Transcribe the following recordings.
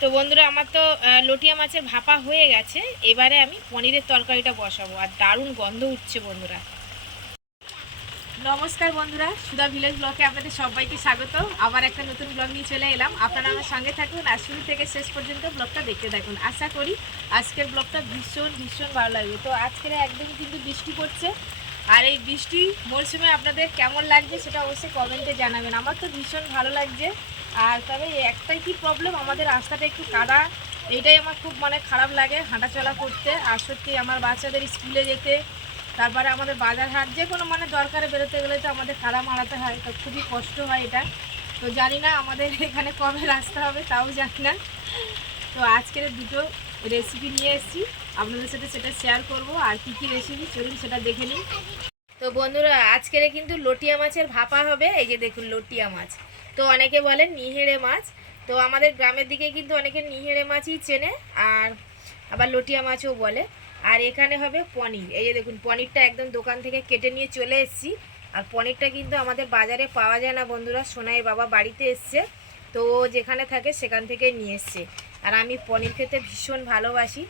তো বন্ধুরা, আমার তো লটিয়া মাছের ভাপা হয়ে গেছে। এবারে আমি পনিরের তরকারিটা বসাবো, আর দারুণ গন্ধ উঠছে বন্ধুরা। নমস্কার বন্ধুরা, সুধা ভিলেজ ব্লকে আপনাদের সবাইকে স্বাগত। আবার একটা নতুন ব্লগ নিয়ে চলে এলাম। আপনারা আমার সঙ্গে থাকুন, আর শুরু থেকে শেষ পর্যন্ত ব্লগটা দেখতে থাকুন। আশা করি আজকের ব্লগটা ভীষণ ভীষণ ভালো লাগবে। তো আজকের একদম কিন্তু বৃষ্টি পড়ছে, আর এই বৃষ্টি মরশুমে আপনাদের কেমন লাগবে সেটা অবশ্যই কমেন্টে জানাবেন। আমার তো ভীষণ ভালো লাগছে। আর তবে একটাই কি প্রবলেম আমাদের রাস্তাটা একটু কাদা। এইটাই আমার খুব মানে খারাপ লাগে হাঁটাচলা করতে। আর সত্যি আমার বাচ্চাদের স্কুলে যেতে, তারপরে আমাদের বাজার হাট, যে কোনো মানে দরকারে বেরোতে গেলে তো আমাদের খাড়া মারাতে হয়, তো খুবই কষ্ট হয় এটা। তো জানি না আমাদের এখানে কবে রাস্তা হবে, তাও জানি না। তো আজকের দুটো রেসিপি নিয়ে এসেছি। আপনাদের সাথে সেটা শেয়ার করব। আর কী কী রেসিপি চলুন সেটা দেখে নিই। তো বন্ধুরা, আজকের কিন্তু লটিয়া মাছের ভাপা হবে। এই যে দেখুন, লটিয়া মাছ। তো অনেকে বলেন নিহেড়ে মাছ। তো আমাদের গ্রামের দিকে কিন্তু অনেকে নিহেড়ে মাছই চেনে, আর আবার লটিয়া মাছও বলে। আর এখানে হবে পনির। এই যে দেখুন, পনিরটা একদম দোকান থেকে কেটে নিয়ে চলে এসেছি। আর পনিরটা কিন্তু আমাদের বাজারে পাওয়া যায় না বন্ধুরা, সোনাই বাবা বাড়িতে এসছে। তো যেখানে থাকে সেখান থেকে নিয়ে এসছে। আর আমি পনির খেতে ভীষণ ভালোবাসি।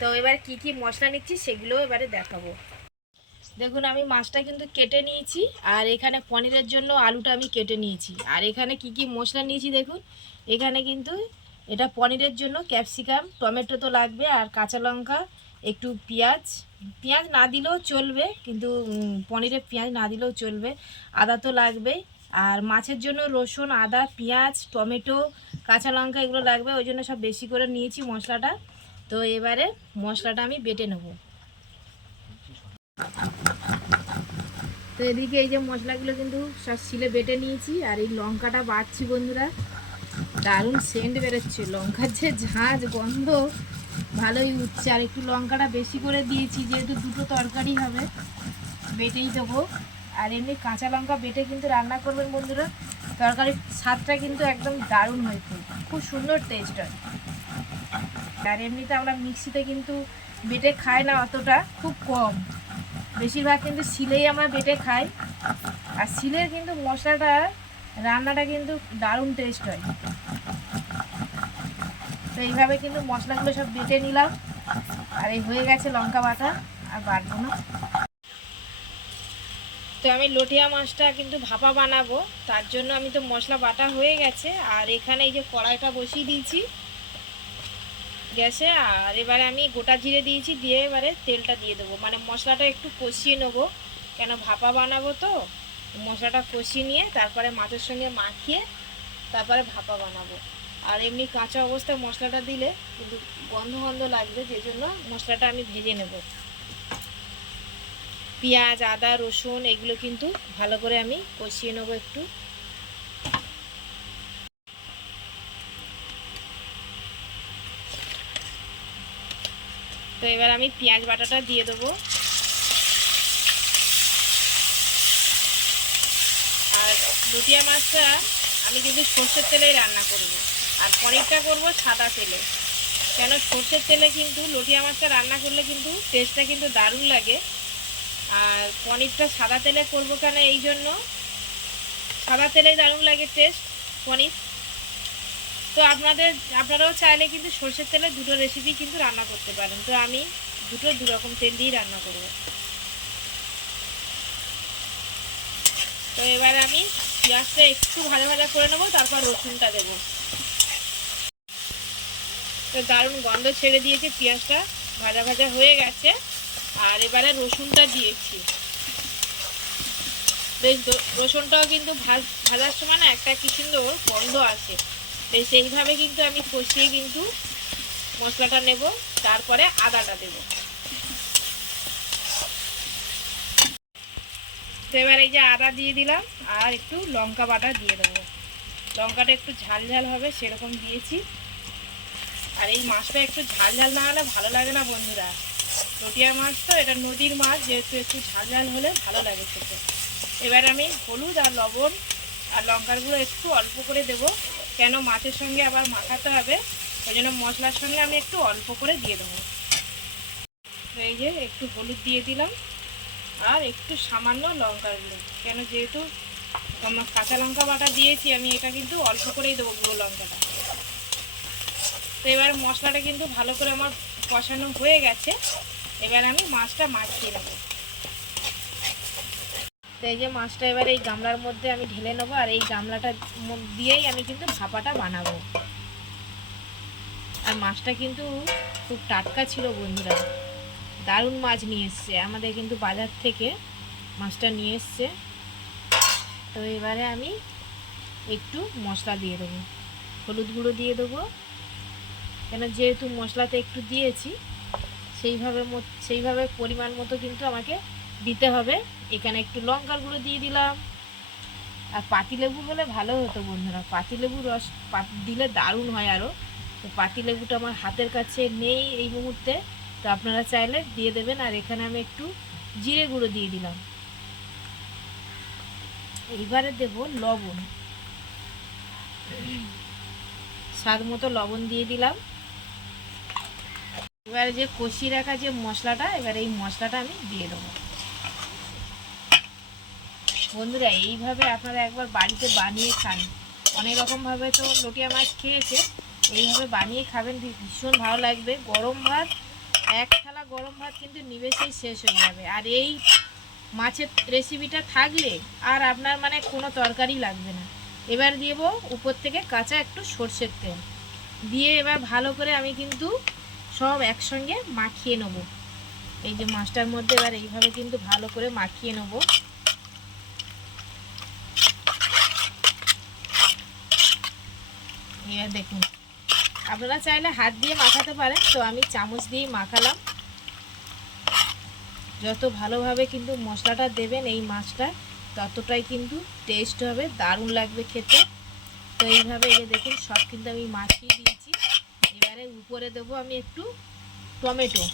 তো এবার কি কি মশলা নিচ্ছি সেগুলোও এবারে দেখাবো। দেখুন, আমি মাছটা কিন্তু কেটে নিয়েছি, আর এখানে পনিরের জন্য আলুটা আমি কেটে নিয়েছি। আর এখানে কি কি মশলা নিয়েছি দেখুন, এখানে কিন্তু এটা পনিরের জন্য ক্যাপসিকাম, টমেটো তো লাগবে, আর কাঁচা লঙ্কা, একটু পেঁয়াজ। পেঁয়াজ না দিলেও চলবে, কিন্তু পনিরে পেঁয়াজ না দিলেও চলবে। আদা তো লাগবেই আর মাছের জন্য রসুন, আদা, পেঁয়াজ, টমেটো, কাঁচা লঙ্কা এগুলো লাগবে, ওই জন্য সব বেশি করে নিয়েছি মশলাটা। তো এবারে মশলাটা আমি বেটে নেব। তো এদিকে এই যে মশলাগুলো কিন্তু সব শিলে বেটে নিয়েছি, আর এই লঙ্কাটা বাড়ছি বন্ধুরা। দারুণ সেন্ট বেরোচ্ছে, লঙ্কার যে ঝাঁঝ গন্ধ, ভালোই উঠছে। আর একটু লঙ্কাটা বেশি করে দিয়েছি, যেহেতু দুটো তরকারি হবে, বেটেই দেবো। আর এমনি কাঁচা লঙ্কা বেটে কিন্তু রান্না করবেন বন্ধুরা, তরকারির স্বাদটা কিন্তু একদম দারুণ হয়েছে। খুব সুন্দর টেস্ট হয়। আর এমনিতে আমরা মিক্সিতে কিন্তু বেটে খাই না অতটা, খুব কম। বেশিরভাগ কিন্তু শিলেই আমরা বেটে খাই। আর শিলের কিন্তু মশলাটা, রান্নাটা কিন্তু দারুণ টেস্ট হয়। তো এইভাবে কিন্তু মশলাগুলো সব বেটে নিলাম। আর এই হয়ে গেছে লঙ্কা বাটা, আর বাটবো না। তো আমি লটিয়া মাছটা কিন্তু ভাপা বানাবো। তার জন্য আমি তো মশলা বাটা হয়ে গেছে। আর এখানে এই যে কড়াইটা বসিয়ে দিয়েছি। গ্যাসে আর এবারে আমি গোটা জিরে দিয়েছি, দিয়ে এবারে তেলটা দিয়ে দেবো। মানে মশলাটা একটু কষিয়ে নেব, কেন ভাপা বানাবো তো, মশলাটা কষিয়ে নিয়ে তারপরে মাছের সঙ্গে মাখিয়ে তারপরে ভাপা বানাবো। আর এমনি কাঁচা অবস্থায় মশলাটা দিলে কিন্তু গন্ধ গন্ধ লাগবে, যে জন্য মশলাটা আমি ভেজে নেব। পেঁয়াজ, আদা, রসুন, এগুলো কিন্তু ভালো করে আমি কষিয়ে নেব একটু। তো এবার আমি পেঁয়াজ বাটাটা দিয়ে দেবো। আর লুটিয়া মাছটা আমি কিন্তু সর্ষের তেলেই রান্না করব। আর পনিরটা করব সাদা তেলে। কেন সর্ষের তেলে কিন্তু লটিয়া মাছটা রান্না করলে কিন্তু টেস্টটা কিন্তু দারুণ লাগে। আর পনিরটা সাদা তেলে করব কেন? এই জন্য সাদা তেলেই দারুণ লাগে টেস্ট পনির। তো আপনাদের, আপনারাও চাইলে কিন্তু সর্ষের তেলে দুটো রেসিপি কিন্তু রান্না করতে পারেন। তো আমি দুটো দু রকম তেল দিয়েই রান্না করব। তো এবারে আমি পেঁয়াজটা একটু ভাজা ভাজা করে নেব, তারপর রসুনটা দেবো। তো দারুণ গন্ধ ছেড়ে দিয়েছে পেঁয়াজটা। ভাজা ভাজা হয়ে গেছে। আর এবারে রসুনটা দিয়েছি। বেশ, রসুনটাও কিন্তু ভাজ, ভাজার সময় না একটা কি সুন্দর গন্ধ আসে। বেশ এইভাবে কিন্তু আমি কষিয়ে কিন্তু মশলাটা নেব, তারপরে আদাটা দেব। তো এবার এই যে আদা দিয়ে দিলাম, আর একটু লঙ্কা বাটা দিয়ে দেবো। লঙ্কাটা একটু ঝাল ঝাল হবে, সেরকম দিয়েছি। আর এই মাছটা একটু ঝাল ঝাল না হলে ভালো লাগে না বন্ধুরা। রটিয়া মাছ তো, এটা নদীর মাছ, যেহেতু একটু ঝাল ঝাল হলে ভালো লাগে খেতে। এবার আমি হলুদ আর লবণ আর লঙ্কার গুঁড়ো একটু অল্প করে দেবো। কেন মাছের সঙ্গে আবার মাখাতে হবে? ওই জন্য মশলার সঙ্গে আমি একটু অল্প করে দিয়ে দেবো। তো এই যে একটু হলুদ দিয়ে দিলাম। আর একটু সামান্য লঙ্কার গুঁড়ো। কেন যেহেতু কাঁচা লঙ্কা বাটা দিয়েছি, আমি এটা কিন্তু অল্প করেই দেবো গুঁড়ো লঙ্কাটা। তো এবার মশলাটা কিন্তু ভালো করে আমার কষানো হয়ে গেছে। এবার আমি মাছটা মাখিয়ে নেব। তো এই যে মাছটা এবার এই গামলার মধ্যে আমি ঢেলে নেব আর এই গামলাটা দিয়েই আমি কিন্তু ভাপাটা বানাবো। আর মাছটা কিন্তু খুব টাটকা ছিল বন্ধুরা। দারুণ মাছ নিয়ে এসছে। আমাদের কিন্তু বাজার থেকে মাছটা নিয়ে এসছে। তো এবারে আমি একটু মশলা দিয়ে দেবো। হলুদ গুঁড়ো দিয়ে দেবো। কেন যেহেতু মশলাতে একটু দিয়েছি, সেইভাবে সেইভাবে পরিমাণ মতো কিন্তু আমাকে দিতে হবে। এখানে একটু লঙ্কার গুঁড়ো দিয়ে দিলাম। আর পাতিলেবু হলে ভালো হতো বন্ধুরা। পাতিলেবু রস দিলে দারুণ হয় আরও তো পাতিলেবুটা আমার হাতের কাছে নেই এই মুহূর্তে। তো আপনারা চাইলে দিয়ে দেবেন। আর এখানে আমি একটু জিরে গুঁড়ো দিয়ে দিলাম। এইবারে দেব লবণ। স্বাদ মতো লবণ দিয়ে দিলাম। এবারে যে কষিয়ে রাখা যে মশলাটা, এবার এই মশলাটা আমি দিয়ে দেবো। বন্ধুরা, এইভাবে আপনারা একবার বাড়িতে বানিয়ে খান। অনেক রকমভাবে তো লটিয়া মাছ খেয়েছে। এইভাবে বানিয়ে খাবেন ভীষণ ভালো লাগবে। গরম ভাত, এক থালা গরম ভাত কিন্তু নিমেষেই শেষ হয়ে যাবে। আর এই মাছের রেসিপিটা থাকলে আর আপনার মানে কোনো তরকারি লাগবে না। এবার দেবো উপর থেকে কাঁচা একটু সর্ষের তেল। দিয়ে এবার ভালো করে আমি কিন্তু সব একসঙ্গে মাখিয়ে নেব। এই যে মাছটার মধ্যে এবার এইভাবে কিন্তু ভালো করে মাখিয়ে নেব। এবার দেখুন। আপনারা চাইলে হাত দিয়ে মাখাতে পারেন, তো আমি চামচ দিয়েই মাখালাম। যত ভালোভাবে কিন্তু মশলাটা দেবেন এই মাছটা, ততটাই কিন্তু টেস্ট হবে, দারুণ লাগবে খেতে। তো এইভাবে এই দেখুন, সব কিন্তু আমি মাখিয়ে দিয়েছি। এবারে উপরে দেবো আমি একটু টমেটো।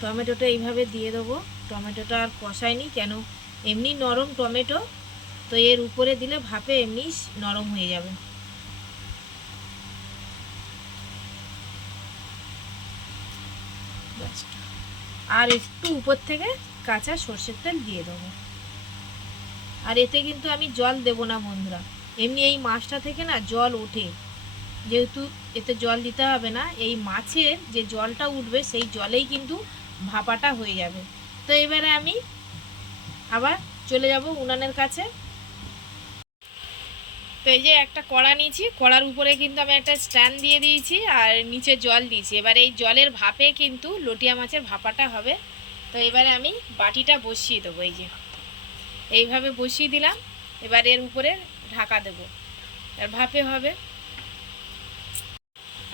টমেটোটা এইভাবে দিয়ে দেবো। টমেটোটা আর কষায়নি, কেন? এমনি নরম টমেটো। তো এর উপরে দিলে ভাপে এমনি নরম হয়ে যাবে। আর একটু উপর থেকে কাঁচা সর্ষের তেল দিয়ে দেবো। আর এতে কিন্তু আমি জল দেব না বন্ধুরা। এমনি এই মাছটা থেকে না জল ওঠে। যেহেতু এতে জল দিতে হবে না, এই মাছের যে জলটা উঠবে সেই জলেই কিন্তু ভাপাটা হয়ে যাবে। তো এবারে আমি আবার চলে যাব উনানের কাছে। তো এই যে একটা কড়া নিয়েছি, কড়ার উপরে কিন্তু আমি একটা স্ট্যান্ড দিয়ে দিয়েছি আর নিচে জল দিয়েছি। এবার এই জলের ভাপে কিন্তু লটিয়া মাছের ভাপাটা হবে। তো এবারে আমি বাটিটা বসিয়ে দেবো এই যে। এইভাবে বসিয়ে দিলাম, এবার এর উপরে ঢাকা দেবো। আর ভাপে হবে।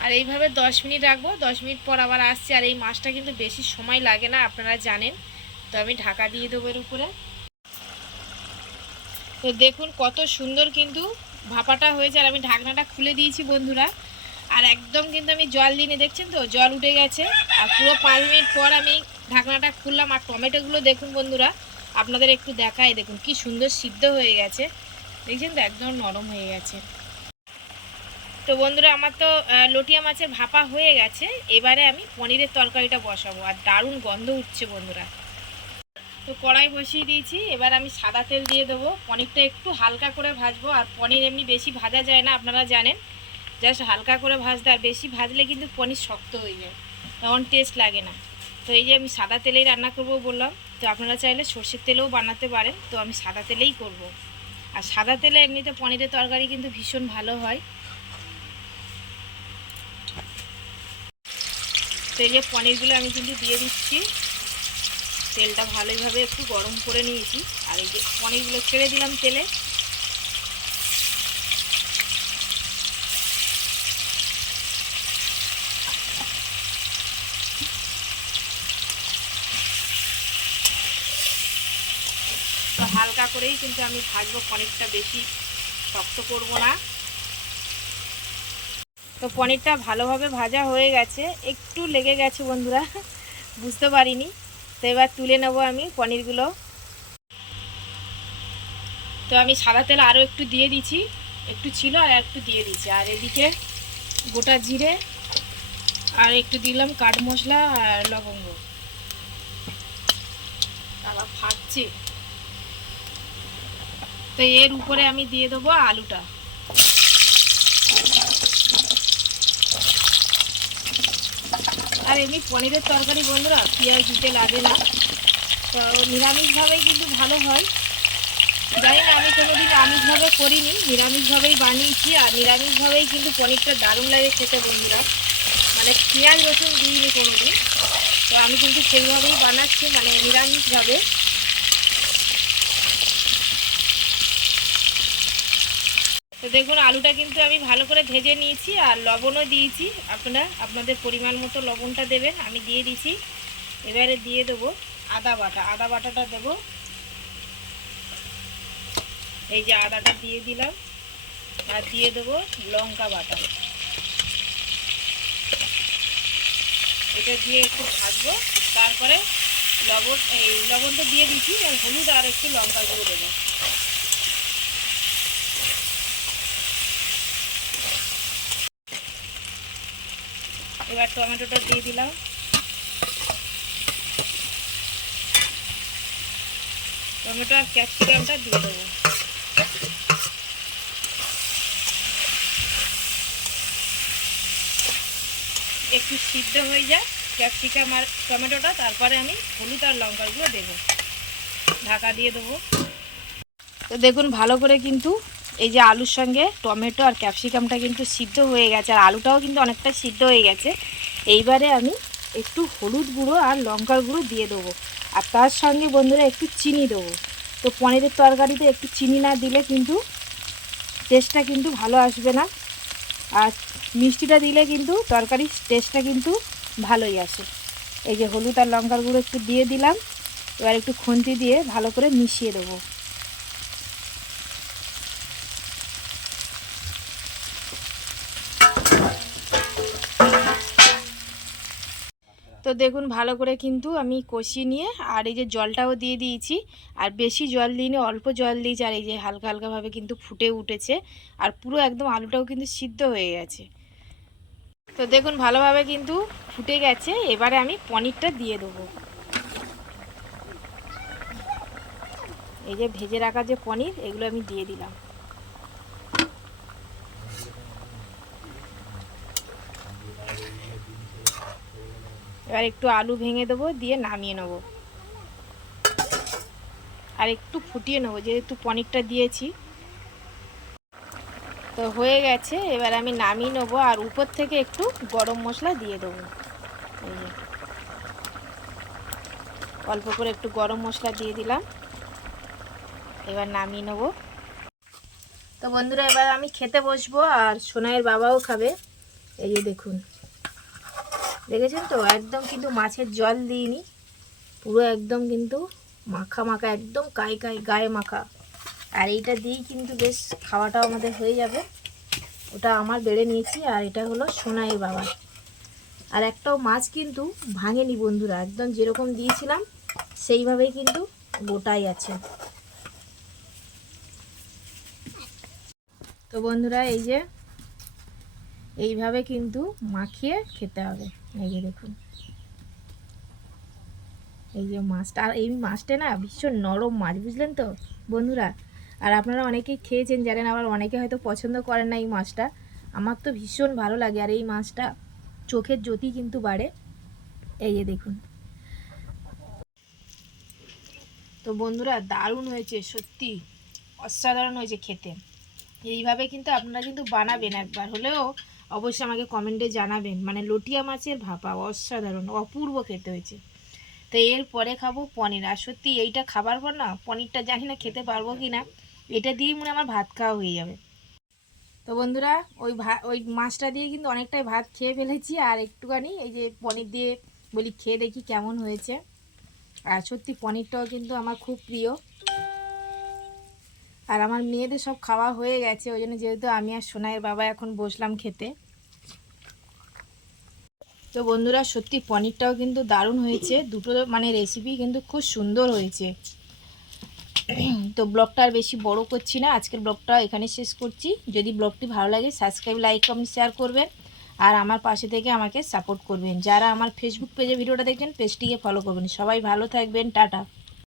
আর এইভাবে দশ মিনিট রাখব। দশ মিনিট পর আবার আসছে। আর এই মাছটা কিন্তু বেশি সময় লাগে না, আপনারা জানেন। তো আমি ঢাকা দিয়ে দেবো এর উপরে। তো দেখুন কত সুন্দর কিন্তু ভাপাটা হয়েছে আর আমি ঢাকনাটা খুলে দিয়েছি বন্ধুরা। আর একদম কিন্তু আমি জল দিনে দেখছেন তো? জল উঠে গেছে। আর পুরো পাঁচ মিনিট পর আমি ঢাকনাটা খুললাম। আর টমেটোগুলো দেখুন বন্ধুরা, আপনাদের একটু দেখাই। দেখুন, কি সুন্দর সিদ্ধ হয়ে গেছে। দেখছেন তো? একদম নরম হয়ে গেছে। তো বন্ধুরা, আমার তো লটিয়া মাছের ভাপা হয়ে গেছে। এবারে আমি পনিরের তরকারিটা বসাবো। আর দারুণ গন্ধ উঠছে বন্ধুরা। তো কড়াই বসিয়ে দিয়েছি। এবার আমি সাদা তেল দিয়ে দেবো। পনিরটা একটু হালকা করে ভাজবো। আর পনির এমনি বেশি ভাজা যায় না, আপনারা জানেন। জাস্ট হালকা করে ভাজতে আর বেশি ভাজলে কিন্তু পনির শক্ত হয়ে যায়। তেমন টেস্ট লাগে না। তো এই যে আমি সাদা তেলেই রান্না করব বললাম। তো আপনারা চাইলে সর্ষের তেলেও বানাতে পারেন। তো আমি সাদা তেলেই করব। আর সাদা তেলে এমনিতে পনিরের তরকারি কিন্তু ভীষণ ভালো হয়। তো এই যে পনিরগুলো আমি কিন্তু দিয়ে দিচ্ছি। তেলটা ভালোইভাবে একটু গরম করে নিয়েছি। আর এই যে পনিরগুলো ছেড়ে দিলাম তেলে। হালকা করেই কিন্তু আমি ভাজবো, পনিরটা বেশি শক্ত করব না। তো পনিরটা ভালোভাবে ভাজা হয়ে গেছে। একটু লেগে গেছে বন্ধুরা, বুঝতে পারিনি। তো এবার তুলে নেব আমি পনিরগুলো। তো আমি সাদা তেল আরও একটু দিয়ে দিচ্ছি। একটু ছিল আর একটু দিয়ে দিচ্ছি। আর এদিকে গোটা জিরে আর একটু দিলাম কাঠ মশলা আর লবঙ্গ। তারা ফাটছে। তো এর উপরে আমি দিয়ে দেবো আলুটা। আর এমনি পনিরের তরকারি বন্ধুরা, পেঁয়াজ দিতে লাগে না। তো নিরামিষভাবেই কিন্তু ভালো হয়। জানি না, আমি কোনোদিন আমিষভাবে করিনি, নিরামিষভাবেই বানিয়েছি, আর নিরামিষভাবেই কিন্তু পনিরটা দারুণ লাগে খেতে বন্ধুরা। মানে পেঁয়াজ রসুন দিইনি কোনোদিন। তো আমি কিন্তু সেইভাবেই বানাচ্ছি মানে নিরামিষভাবে। তো দেখুন, আলুটা কিন্তু আমি ভালো করে ভেজে নিয়েছি আর লবণও দিয়েছি। আপনারা আপনাদের পরিমাণ মতো লবণটা দেবেন, আমি দিয়ে দিয়েছি এবারে দিয়ে দেবো আদা বাটা। আদা বাটাটা দেবো। এই যে আদাটা দিয়ে দিলাম। আর দিয়ে দেবো লঙ্কা বাটা। এটা দিয়ে একটু ভাজবো। তারপরে লবণ, এই লবণটা দিয়ে দিচ্ছি আর হলুদ আর একটু লঙ্কা গুঁড়ো দেবো। এবার টমেটোটা দিয়ে দিলাম। টমেটো আর ক্যাপসিকামটা দিয়ে দেবো। একটু সিদ্ধ হয়ে যায় ক্যাপসিকাম আর টমেটোটা, তারপরে আমি হলুদ আর লঙ্কাগুলো দেবো। ঢাকা দিয়ে দেবো। তো দেখুন, ভালো করে কিন্তু এই যে আলুর সঙ্গে টমেটো আর ক্যাপসিকামটা কিন্তু সিদ্ধ হয়ে গেছে, আর আলুটাও কিন্তু অনেকটা সিদ্ধ হয়ে গেছে। এইবারে আমি একটু হলুদ গুঁড়ো আর লঙ্কার গুঁড়ো দিয়ে দেবো। আর তার সঙ্গে বন্ধুরা একটু চিনি দেবো। তো পনিরের তরকারিতে একটু চিনি না দিলে কিন্তু টেস্টটা কিন্তু ভালো আসবে না। আর মিষ্টিটা দিলে কিন্তু তরকারির টেস্টটা কিন্তু ভালোই আসে। এই যে হলুদ আর লঙ্কার গুঁড়ো একটু দিয়ে দিলাম। এবার একটু খুন্তি দিয়ে ভালো করে মিশিয়ে দেবো। দেখুন ভালো করে কিন্তু আমি কষিয়ে নিয়ে আর এই যে জলটাও দিয়ে দিয়েছি। আর বেশি জল দিইনি, অল্প জল দিয়েছি আর এই যে হালকা হালকাভাবে কিন্তু ফুটে উঠেছে। আর পুরো একদম আলুটাও কিন্তু সিদ্ধ হয়ে গেছে। তো দেখুন ভালোভাবে কিন্তু ফুটে গেছে, এবারে আমি পনিরটা দিয়ে দেবো। এই যে ভেজে রাখা যে পনির, এগুলো আমি দিয়ে দিলাম। এবার একটু আলু ভেঙে দেবো, দিয়ে নামিয়ে নেব। আর একটু ফুটিয়ে নেব, যেহেতু পনিরটা দিয়েছি। তো হয়ে গেছে, এবার আমি নামিয়ে নেব, আর উপর থেকে একটু গরম মশলা দিয়ে দেবো। অল্প করে একটু গরম মশলা দিয়ে দিলাম। এবার নামিয়ে নেব। তো বন্ধুরা, এবার আমি খেতে বসবো, আর সোনাইয়ের বাবাও খাবে। এই দেখুন। দেখেছেন তো? একদম কিন্তু মাছের জল দিইনি। পুরো একদম কিন্তু মাখা মাখা, একদম কাই কাই, গায়ে মাখা। আর এইটা দিয়েই কিন্তু বেশ খাওয়াটাও আমাদের হয়ে যাবে। ওটা আমার বেড়ে নিয়েছি, আর এটা হলো সোনাই বাবা আর একটাও মাছ কিন্তু ভাঙেনি বন্ধুরা, একদম যেরকম দিয়েছিলাম, সেইভাবেই কিন্তু গোটাই আছে। তো বন্ধুরা, এই যে, এইভাবে কিন্তু মাখিয়ে খেতে হবে। এই যে দেখুন। এই যে মাছটা, আর এই মাছটা না ভীষণ নরম মাছ, বুঝলেন তো বন্ধুরা? আর আপনারা অনেকেই খেয়েছেন, জানেন আবার অনেকে হয়তো পছন্দ করেন না এই মাছটা। আমার তো ভীষণ ভালো লাগে, আর এই মাছটা চোখের জ্যোতি কিন্তু বাড়ে। এই যে দেখুন। তো বন্ধুরা, দারুণ হয়েছে, সত্যি অসাধারণ হয়েছে খেতে। এইভাবে কিন্তু আপনারা কিন্তু বানাবেন একবার, হলেও অবশ্যই আমাকে কমেন্টে জানাবেন। মানে লটিয়া মাছের ভাপা, অসাধারণ, অপূর্ব খেতে হয়েছে। তো এরপরে খাব পনির। আর সত্যি এইটা খাবার পর না, পনিরটা জানি না খেতে পারব কি না এটা দিয়েই মনে আমার ভাত খাওয়া হয়ে যাবে। তো বন্ধুরা, ওই ভা ওই মাছটা দিয়ে কিন্তু অনেকটাই ভাত খেয়ে ফেলেছি। আর একটুখানি এই যে পনির দিয়ে বলি, খেয়ে দেখি কেমন হয়েছে। আর সত্যি পনিরটাও কিন্তু আমার খুব প্রিয়। আর আমার মেয়েদের সব খাওয়া হয়ে গেছে, ওই জন্য যেহেতু আমি আর সোনাইয়ের বাবা এখন বসলাম খেতে। তো বন্ধুরা, সত্যি পনিরটাও কিন্তু দারুণ হয়েছে। দুটো মানে রেসিপি কিন্তু খুব সুন্দর হয়েছে। তো ব্লগটা আর বেশি বড় করছি না, আজকের ব্লগটা এখানে শেষ করছি। যদি ব্লগটি ভালো লাগে সাবস্ক্রাইব লাইক কমেন্ট শেয়ার করবেন। আর আমার পাশে থেকে আমাকে সাপোর্ট করবেন। যারা আমার ফেসবুক পেজে ভিডিওটা দেখছেন পেজটিকে ফলো করবেন। সবাই ভালো থাকবেন, টাটা।